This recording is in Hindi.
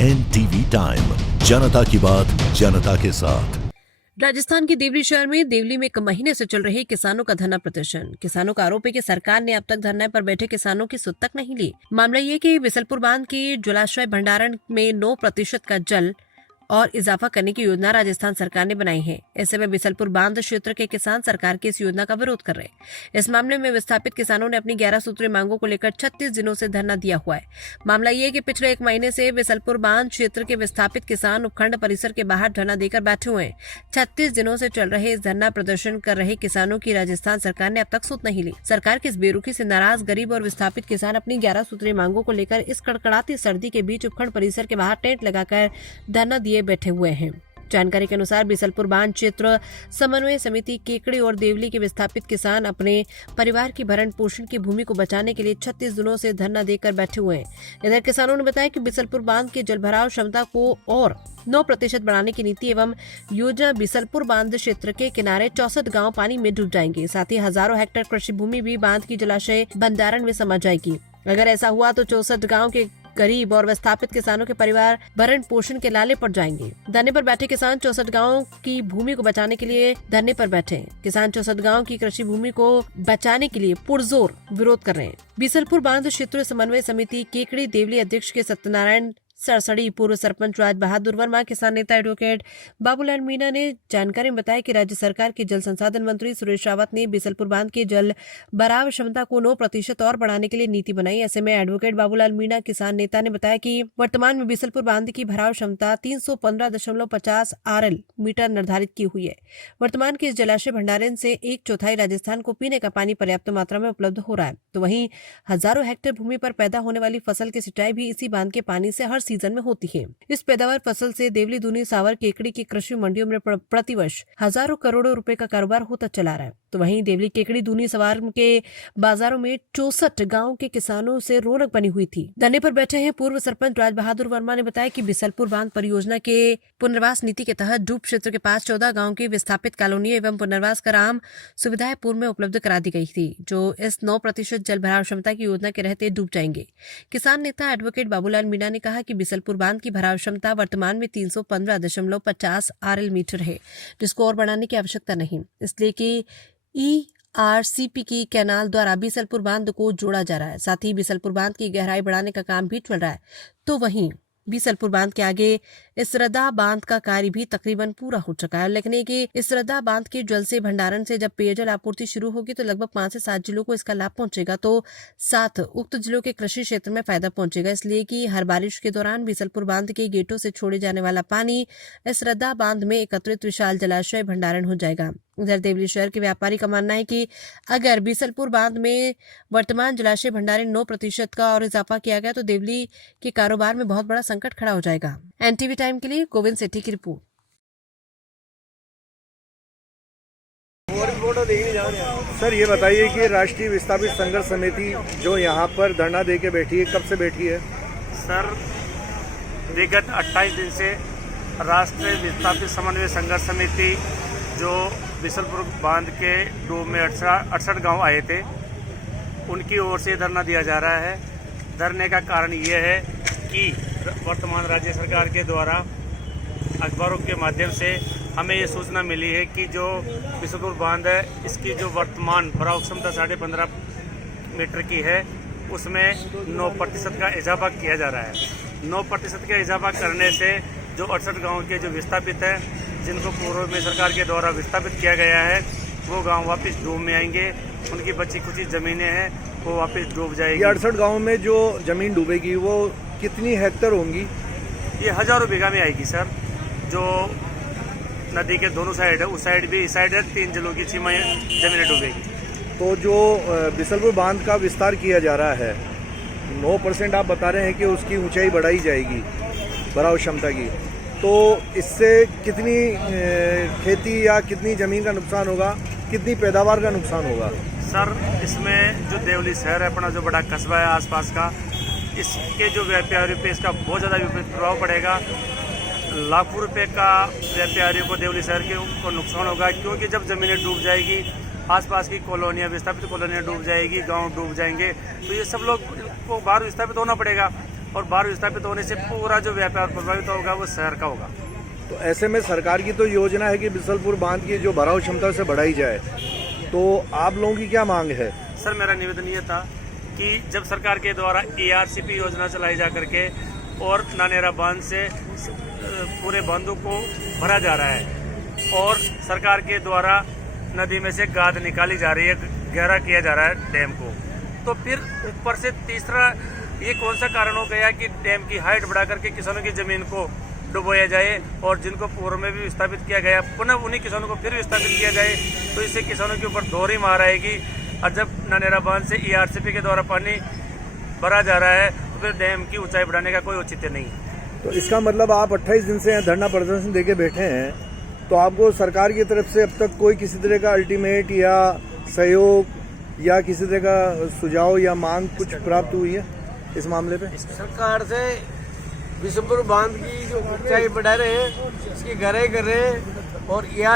NTV टाइम, जनता की बात जनता के साथ। राजस्थान के देवली शहर में देवली में एक महीने से चल रहे किसानों का धरना प्रदर्शन। किसानों का आरोप है कि सरकार ने अब तक धरने पर बैठे किसानों की सुध तक नहीं ली। मामला ये कि बिसलपुर बांध के जलाशय भंडारण में 9% का जल और इजाफा करने की योजना राजस्थान सरकार ने बनाई है। ऐसे में बिसलपुर बांध क्षेत्र के किसान सरकार की इस योजना का विरोध कर रहे हैं। इस मामले में विस्थापित किसानों ने अपनी 11 सूत्रीय मांगों को लेकर 36 दिनों से धरना दिया हुआ है। मामला ये है कि पिछले 1 महीने से बिसलपुर बांध क्षेत्र के विस्थापित किसान उपखंड परिसर के बाहर धरना देकर बैठे हुए हैं। 36 दिनों से चल रहे इस धरना प्रदर्शन कर रहे किसानों की राजस्थान सरकार ने अब तक सुध नहीं ली। सरकार की इस बेरुखी से नाराज गरीब और विस्थापित किसान अपनी 11 सूत्रीय मांगों को लेकर इस कड़कड़ाती सर्दी के बीच उपखंड परिसर के बाहर टेंट लगाकर धरना दिए बैठे हुए हैं। जानकारी के अनुसार बिसलपुर बांध क्षेत्र समन्वय समिति केकड़ी और देवली के विस्थापित किसान अपने परिवार की भरण पोषण की भूमि को बचाने के लिए 36 दिनों से धरना देकर बैठे हुए हैं। इधर किसानों ने बताया कि बिसलपुर बांध के जलभराव क्षमता को और 9% बढ़ाने की नीति एवं योजना बिसलपुर बांध क्षेत्र के किनारे 64 गांव पानी में डूब जाएंगे। साथ ही हजारों हेक्टेयर कृषि भूमि भी बांध की जलाशय भंडारण में समा जाएगी। अगर ऐसा हुआ तो 64 गाँव के गरीब और विस्थापित किसानों के परिवार भरण पोषण के लाले पड़ जाएंगे। धरने पर बैठे किसान 64 गाँव की भूमि को बचाने के लिए धरने पर बैठे हैं। किसान 64 गाँव की कृषि भूमि को बचाने के लिए पुरजोर विरोध कर रहे हैं। बिसलपुर बांध क्षेत्र समन्वय समिति केकड़ी देवली अध्यक्ष के सत्यनारायण सरसड़ी, पूर्व सरपंच राज बहादुर वर्मा, किसान नेता एडवोकेट बाबूलाल मीणा ने जानकारी में बताया कि राज्य सरकार के जल संसाधन मंत्री सुरेश रावत ने बिसलपुर बांध के जल भराव क्षमता को 9% और बढ़ाने के लिए नीति बनाई। ऐसे में एडवोकेट बाबूलाल मीणा, किसान नेता, ने बताया कि वर्तमान में बिसलपुर बांध की भराव क्षमता 315.50 RL मीटर निर्धारित की हुई है। वर्तमान के इस जलाशय भंडारण से 1/4 राजस्थान को पीने का पानी पर्याप्त मात्रा में उपलब्ध हो रहा है। तो वहीं हजारों हेक्टेयर भूमि पर पैदा होने वाली फसल की सिंचाई भी इसी बांध के पानी से हर सीजन में होती है। इस पैदावार फसल से देवली, दूनी, सावर, केकड़ी की कृषि मंडियों में प्रतिवर्ष हजारों करोड़ों रुपए का कारोबार होता चला रहा है। तो वहीं देवली, केकड़ी, दूनी, सावर के बाजारों में 64 गांव के किसानों से रौनक बनी हुई थी। धरने पर बैठे हैं पूर्व सरपंच राज बहादुर वर्मा ने बताया कि बिसलपुर बांध परियोजना के पुनर्वास नीति के तहत डूब क्षेत्र के पास 14 गाँव की विस्थापित कॉलोनी एवं पुनर्वास कर आम सुविधाएं पूर्व में उपलब्ध करा दी गई थी, जो इस 9% जल भराव क्षमता की योजना के रहते डूब जाएंगे। किसान नेता एडवोकेट बाबूलाल मीणा ने कहा कि बिसलपुर बांध की भराव क्षमता वर्तमान में 315.50 RL मीटर है, जिसको और बढ़ाने की आवश्यकता नहीं, इसलिए कि ERCP की कैनाल द्वारा बिसलपुर बांध को जोड़ा जा रहा है। साथ ही बिसलपुर बांध की गहराई बढ़ाने का काम भी चल रहा है। तो वहीं बिसलपुर बांध के आगे इसरदा बांध का कार्य भी तकरीबन पूरा हो चुका है। उल्लेखनीय कि इसरदा बांध के जल से भंडारण से जब पेयजल आपूर्ति शुरू होगी तो लगभग 5 से 7 जिलों को इसका लाभ पहुंचेगा। तो साथ उक्त जिलों के कृषि क्षेत्र में फायदा पहुंचेगा, इसलिए कि हर बारिश के दौरान बिसलपुर बांध के गेटों से छोड़े जाने वाला पानी इसरदा बांध में एकत्रित विशाल जलाशय भंडारण हो जाएगा। उधर देवली शहर के व्यापारी का मानना है कि अगर बिसलपुर बांध में वर्तमान जलाशय भंडारण 9% का और इजाफा किया गया तो देवली के कारोबार में बहुत बड़ा संकट खड़ा हो जाएगा। NTV टाइम के लिए गोविंद सेठी की रिपोर्ट। सर, ये बताइए कि राष्ट्रीय विस्थापित संघर्ष समिति जो यहाँ पर धरना दे के बैठी है, कब से बैठी है? सर, विगत 28 दिन से राष्ट्रीय विस्थापित समन्वय संघर्ष समिति जो बिसलपुर बांध के डूब में 68 गांव आए थे, उनकी ओर से धरना दिया जा रहा है। धरने का कारण ये है कि वर्तमान राज्य सरकार के द्वारा अखबारों के माध्यम से हमें ये सूचना मिली है कि जो बिसलपुर बांध है, इसकी जो वर्तमान भराव क्षमता 15.5 मीटर की है, उसमें 9% का इजाफा किया जा रहा है। 9% का इजाफा करने से जो 68 गाँव के जो विस्थापित हैं, जिनको पूर्व में सरकार के द्वारा विस्थापित किया गया है, वो गांव वापस डूब में आएंगे। उनकी बची कुछ ज़मीनें हैं वो वापस डूब जाएगी। 68 गाँव में जो जमीन डूबेगी वो कितनी हेक्टेयर होंगी? ये हजारों बीघा में आएगी सर। जो नदी के दोनों साइड है, उस साइड भी, इस साइड है, 3 जिलों की जमीनें डूबेगी। तो जो बिसलपुर बांध का विस्तार किया जा रहा है, 9% आप बता रहे हैं कि उसकी ऊंचाई बढ़ाई जाएगी भराव क्षमता की, तो इससे कितनी खेती या कितनी ज़मीन का नुकसान होगा, कितनी पैदावार का नुकसान होगा? सर, इसमें जो देवली शहर है अपना, जो बड़ा कस्बा है आसपास का, इसके जो व्यापारियों पे इसका बहुत ज़्यादा विपरीत प्रभाव पड़ेगा। लाखों रुपए का व्यापारियों को देवली शहर के को नुकसान होगा, क्योंकि जब ज़मीनें डूब जाएगी, आसपास की कॉलोनियाँ, विस्थापित कॉलोनियाँ डूब जाएगी, गाँव डूब जाएंगे, तो ये सब लोग को बाहर विस्थापित होना पड़ेगा। और बाढ़ विस्थापित होने से पूरा जो व्यापार प्रभावित होगा वो शहर का होगा। तो ऐसे में सरकार की तो योजना है कि बिसलपुर बांध की जो भराव क्षमता से बढ़ाई जाए, तो आप लोगों की क्या मांग है? सर मेरा निवेदन ये था कि जब सरकार के द्वारा ARCP योजना चलाई जा करके और नानेरा बांध से पूरे बांधों को भरा जा रहा है और सरकार के द्वारा नदी में से गाद निकाली जा रही है, गहरा किया जा रहा है डैम को, तो फिर ऊपर से तीसरा ये कौन सा कारण हो गया कि डैम की हाइट बढ़ा करके किसानों की जमीन को डुबोया जाए और जिनको पूर्व में भी विस्थापित किया गया पुनः उन्हीं किसानों को फिर विस्थापित किया जाए, तो इससे किसानों के ऊपर दोहरी मार आएगी। और जब नानेरा बांध से ARCP के द्वारा पानी भरा जा रहा है तो फिर डैम की ऊंचाई बढ़ाने का कोई औचित्य नहीं है। तो इसका मतलब आप 28 दिन से यहाँ धरना प्रदर्शन देके बैठे हैं, तो आपको सरकार की तरफ से अब तक कोई किसी तरह का अल्टीमेट या सहयोग या किसी तरह का सुझाव या मांग कुछ प्राप्त हुई है इस मामले पे? सरकार से बिसलपुर बांध की जो ऊंचाई बढ़ा रहे हैं इसकी गहराई कर रहे हैं और